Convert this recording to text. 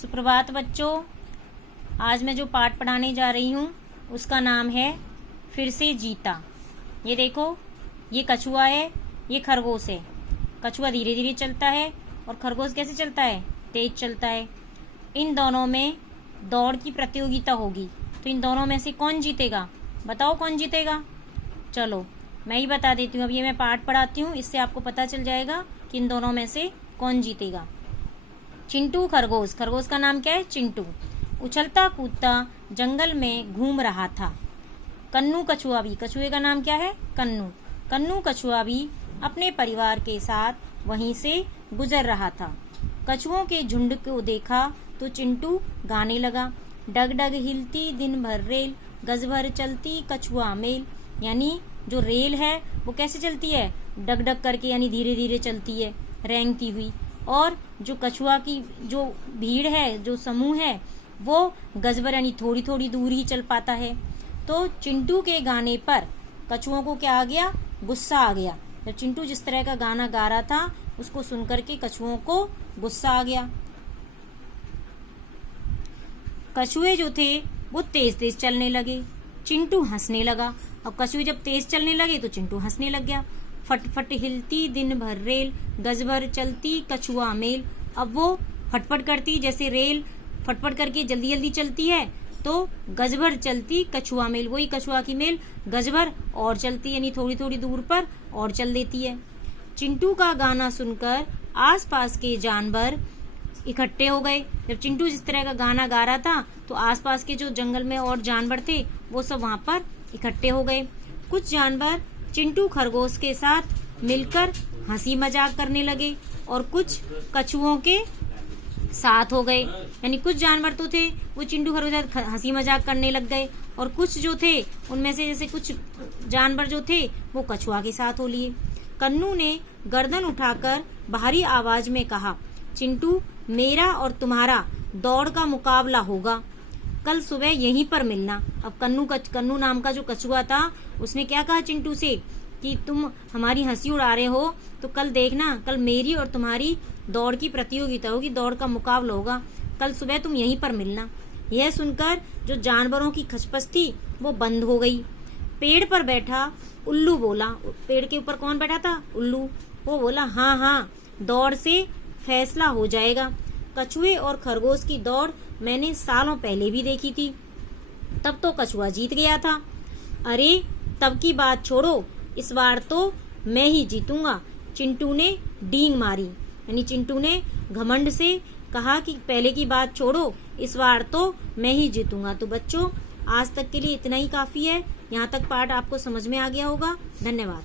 सुप्रभात बच्चों। आज मैं जो पाठ पढ़ाने जा रही हूँ उसका नाम है फिर से जीता। ये देखो, ये कछुआ है, ये खरगोश है। कछुआ धीरे धीरे चलता है और खरगोश कैसे चलता है? तेज चलता है। इन दोनों में दौड़ की प्रतियोगिता होगी, तो इन दोनों में से कौन जीतेगा? बताओ कौन जीतेगा। चलो मैं ही बता देती हूँ। अब ये मैं पाठ पढ़ाती हूँ, इससे आपको पता चल जाएगा कि इन दोनों में से कौन जीतेगा। चिंटू खरगोश, खरगोश का नाम क्या है? चिंटू। उछलता कूदता जंगल में घूम रहा था। कन्नू कछुआ भी, कछुए का नाम क्या है? कन्नू। कन्नू कछुआ भी अपने परिवार के साथ वहीं से गुजर रहा था। कछुओं के झुंड को देखा तो चिंटू गाने लगा, डग डग हिलती दिन भर रेल, गज भर चलती कछुआ मेल। यानी जो रेल है वो कैसे चलती है? डग डग करके, यानी धीरे धीरे चलती है, रेंगती हुई। और जो कछुआ की जो भीड़ है, जो समूह है, वो गजबर यानी थोड़ी थोड़ी दूर ही चल पाता है। तो चिंटू के गाने पर कछुओं को क्या आ गया? गुस्सा आ गया। जब चिंटू जिस तरह का गाना गा रहा था उसको सुनकर के कछुओं को गुस्सा आ गया। कछुए जो थे वो तेज तेज चलने लगे, चिंटू हंसने लगा। अब कछुए जब तेज चलने लगे तो चिंटू हंसने लग गया। फटफट हिलती दिन भर रेल, गजभर चलती कछुआ मेल। अब वो फटफट करती, जैसे रेल फटफट करके जल्दी जल्दी चलती है, तो गजभर चलती कछुआ मेल, वही कछुआ की मेल गजभर और चलती, यानी थोड़ी थोड़ी दूर पर और चल देती है। चिंटू का गाना सुनकर आसपास के जानवर इकट्ठे हो गए। जब चिंटू जिस तरह का गाना गा रहा था तो आसपास के जो जंगल में और जानवर थे वो सब वहां पर इकट्ठे हो गए। कुछ जानवर चिंटू खरगोश के साथ मिलकर हंसी मजाक करने लगे और कुछ कछुओं के साथ हो गए। यानी कुछ जानवर तो थे वो चिंटू खरगोश के साथ हंसी मजाक करने लग गए, और कुछ जो थे उनमें से जैसे कुछ जानवर जो थे वो कछुआ के साथ हो लिए। कन्नू ने गर्दन उठाकर भारी आवाज में कहा, चिंटू, मेरा और तुम्हारा दौड़ का मुकाबला होगा। कल सुबह यहीं पर मिलना। अब कन्नू नाम का जो कछुआ था उसने क्या कहा चिंटू से कि तुम हमारी हंसी उड़ा रहे हो, तो कल देखना, कल मेरी और तुम्हारी दौड़ की प्रतियोगिता होगी, दौड़ का मुकाबला होगा। कल सुबह तुम यहीं पर मिलना। यह सुनकर जो जानवरों की खचपच थी वो बंद हो गई। पेड़ पर बैठा उल्लू बोला। पेड़ के ऊपर कौन बैठा था? उल्लू। वो बोला, हाँ हाँ, दौड़ से फैसला हो जाएगा। कछुए और खरगोश की दौड़ मैंने सालों पहले भी देखी थी, तब तो कछुआ जीत गया था। अरे तब की बात छोड़ो, इस बार तो मैं ही जीतूंगा। चिंटू ने डींग मारी, यानी चिंटू ने घमंड से कहा कि पहले की बात छोड़ो, इस बार तो मैं ही जीतूंगा। तो बच्चों, आज तक के लिए इतना ही काफी है। यहाँ तक पाठ आपको समझ में आ गया होगा। धन्यवाद।